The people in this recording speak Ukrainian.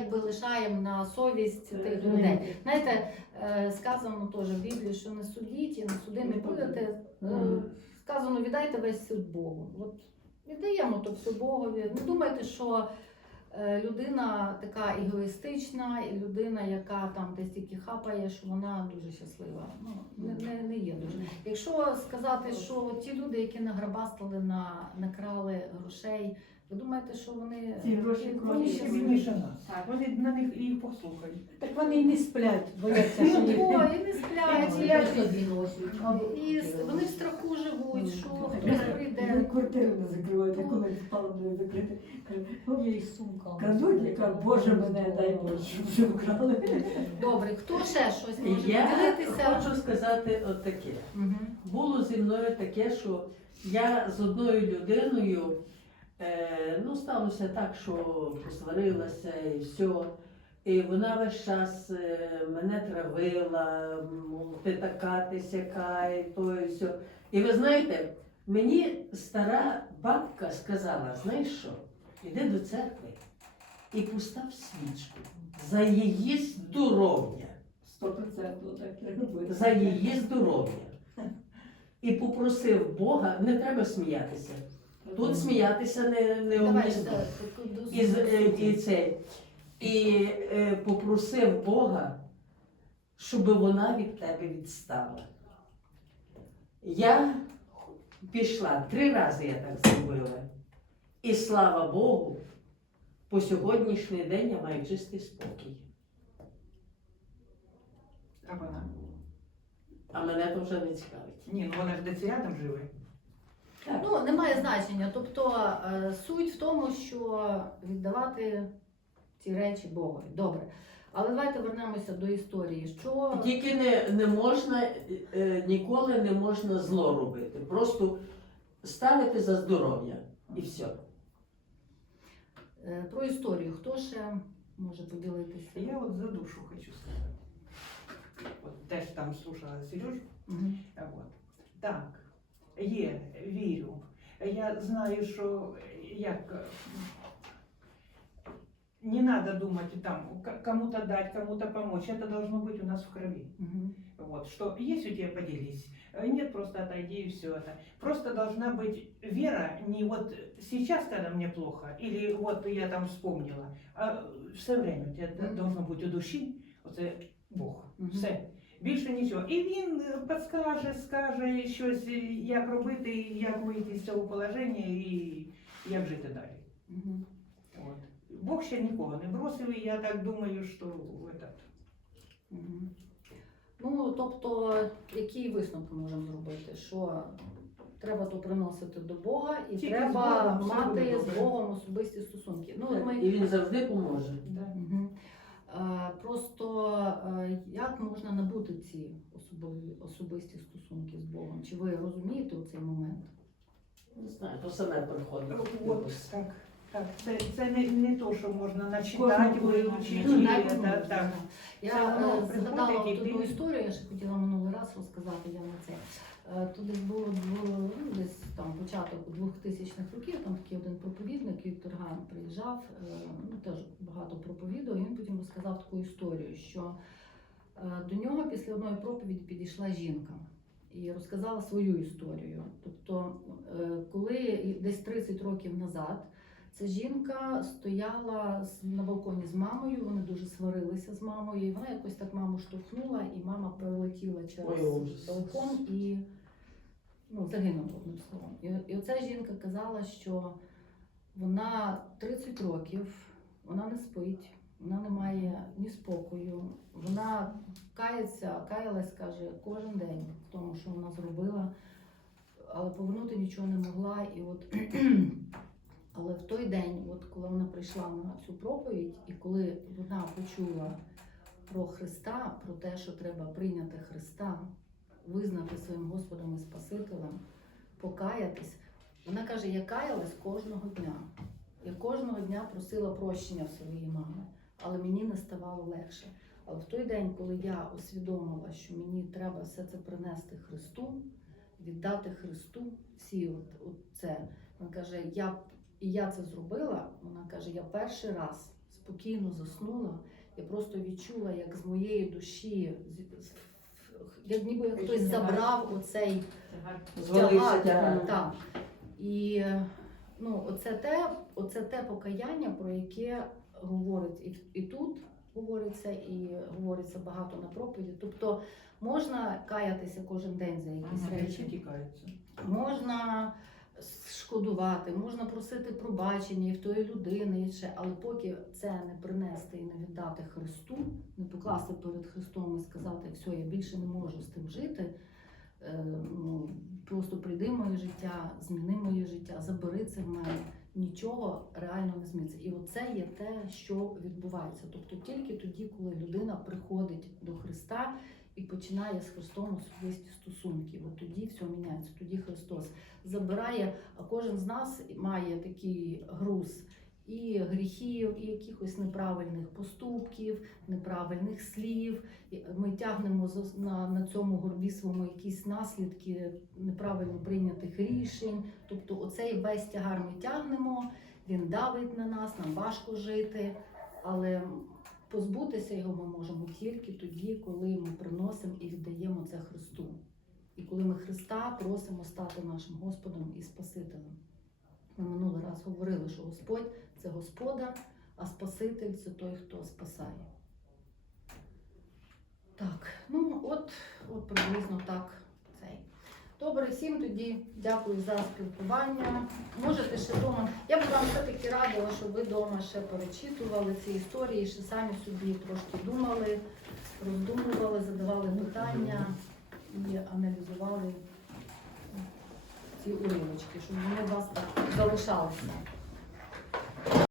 якби лишаємо на совість тих ну, людей. Знаєте, е, сказано теж в Біблії, що не судіть і не судимі будете. Е, Сказано, віддайте весь суд Богу. От віддаємо то все Богові. Не думайте, що е, людина така егоїстична, і людина, яка там десь тільки хапає, що вона дуже щаслива. Ну, не, не, не є дуже. Якщо сказати, що ті люди, які награбастали, на, накрали грошей, ви думаєте, що вони Ці гроші вони ще більніше нас. Вони на них їх послухають. Так вони і не сплять, бояться, що їх Ну, і не сплять, і, як і с- вони в страху живуть, що хтось Я прийде. квартиру не закривають, коли спала не закрити. Кажу, їх сумка. Крадуть, яка Боже мене дай Боже, щоб все вкрали. Добре, хто ще щось може Я поділитися? хочу сказати от таке. Мгм. Було зі мною таке, що я з одною людиною, е, ну сталося так, що посварилася і все. І вона весь час е, мене травила, мов, ти така, ти сяка, і то і все. І ви знаєте, мені стара бабка сказала, знаєш що, іди до церкви і постав свічку за її здоров'я Сто процентів так робити. за її здоров'я. І попросив Бога, не треба сміятися. Тут сміятися не, не Давай, умісно. І, е, і, цей. і е, попросив Бога, щоб вона від тебе відстала. Я пішла, три рази я так зробила. І слава Богу, по сьогоднішній день я маю чистий спокій. А вона? А мене то вже не цікавить. Ні, ну вона ж десь рядом живе. Ну, немає значення. Тобто е, суть в тому, що віддавати ці речі Богові. Добре. Але давайте вернемося до історії. Що Тільки не, не можна, е, ніколи не можна зло робити. Просто ставити за здоров'я і все. е, про історію? Хто ще може поділитися? Я от за душу хочу сказати. От теж там слушала Сережу. Мгм. Вот. Так, є, вірю. Я знаю, що як е, не надо думать там к- кому-то дать, кому-то помочь. Это должно быть у нас в крови. Мгм. Вот, что есть у тебя, поделись. Э, Нет, просто отойди и все это. Просто должна быть вера не вот сейчас, когда мне плохо, или вот я там вспомнила, а все время у тебя Мгм. должно бути у душі, оце Бог. Мгм. Все. Більше нічого. І він е, підскаже, скаже щось, е, як робити, як вийти з цього положення і як жити далі. Мгм. От. Бог ще нікого не бросив, і я так думаю, що этот, Мгм. Ну, тобто, які висновки можемо зробити? Що треба то приносити до Бога, і Тільки з треба Богом мати з. Богом особисті стосунки. Ну, ми, І він завжди поможе. да. Мгм. Як можна набути ці особливі, особисті стосунки з Богом? Чи ви розумієте у цей момент? Не знаю, то саме приходить. От, так, так. Це, це не, не то, що можна начитати, вивчити. Ну, так, ну, так. Я е, приходить згадала ту ти- історію, я ще хотіла минулий раз розказати я на це. Е, Тут десь було, було ну, десь там початок 2000-х років, там такий один проповідник Віктор Ган приїжджав, е, ну теж багато проповідував, і він потім розказав таку історію, що до нього після одної проповіді підійшла жінка і розказала свою історію. Тобто, е, коли десь 30 років назад Ця жінка стояла на балконі з мамою, вони дуже сварилися з мамою, і вона якось так маму штовхнула, і мама перелетіла через балкон і ну, загинула одним словом. І, і оця жінка казала, що вона 30 років, вона не спить, вона не має ні спокою, вона кається, каялась, каже, кожен день в тому, що вона зробила, але повернути нічого не могла. І от але в той день, от коли вона прийшла на цю проповідь, і коли вона почула про Христа, про те, що треба прийняти Христа, визнати своїм Господом і Спасителем, покаятись, вона каже: я каялась кожного дня. Я кожного дня просила прощення в своєї мами, але мені не ставало легше. Але в той день, коли я усвідомила, що мені треба все це принести Христу, віддати Христу всі от, от це, вона каже, я і я це зробила. Вона каже: я перший раз спокійно заснула. Я просто відчула, як з моєї душі, як ніби хтось забрав оцей тягар. тягар. Так. І ну, оце те, оце те покаяння, про яке говорить і, і тут говориться, і говориться багато на проповіді. Тобто можна каятися кожен день за якісь Ага, речі. Люди каются. Можна шкодувати, можна просити пробачення і в тої людини, і ще, але поки це не принести і не віддати Христу, не покласти перед Христом і сказати, все, я більше не можу з тим жити. Е, Ну, просто прийди моє життя, зміни моє життя, забери це в мене. Нічого реально не зміниться. І оце є те, що відбувається. Тобто тільки тоді, коли людина приходить до Христа і починає з Христом особисті стосунки, от тоді все міняється, тоді Христос забирає, а кожен з нас має такий груз і гріхів, і якихось неправильних поступків, неправильних слів. Ми тягнемо на, цьому горбі своєму якісь наслідки неправильно прийнятих рішень. Тобто, оцей весь тягар ми тягнемо, він давить на нас, нам важко жити, але позбутися його ми можемо тільки тоді, коли ми приносимо і віддаємо це Христу. І коли ми Христа просимо стати нашим Господом і Спасителем. Ми минулий раз говорили, що Господь це Господар, а Спаситель це той, хто спасає. Так, ну от, от приблизно так цей. Добре, всім тоді дякую за спілкування. Можете ще вдома. Я б вам все-таки радила, щоб ви вдома ще перечитували ці історії, ще самі собі трошки думали, роздумували, задавали питання і аналізували ці уривочки, щоб вони у вас так залишалися.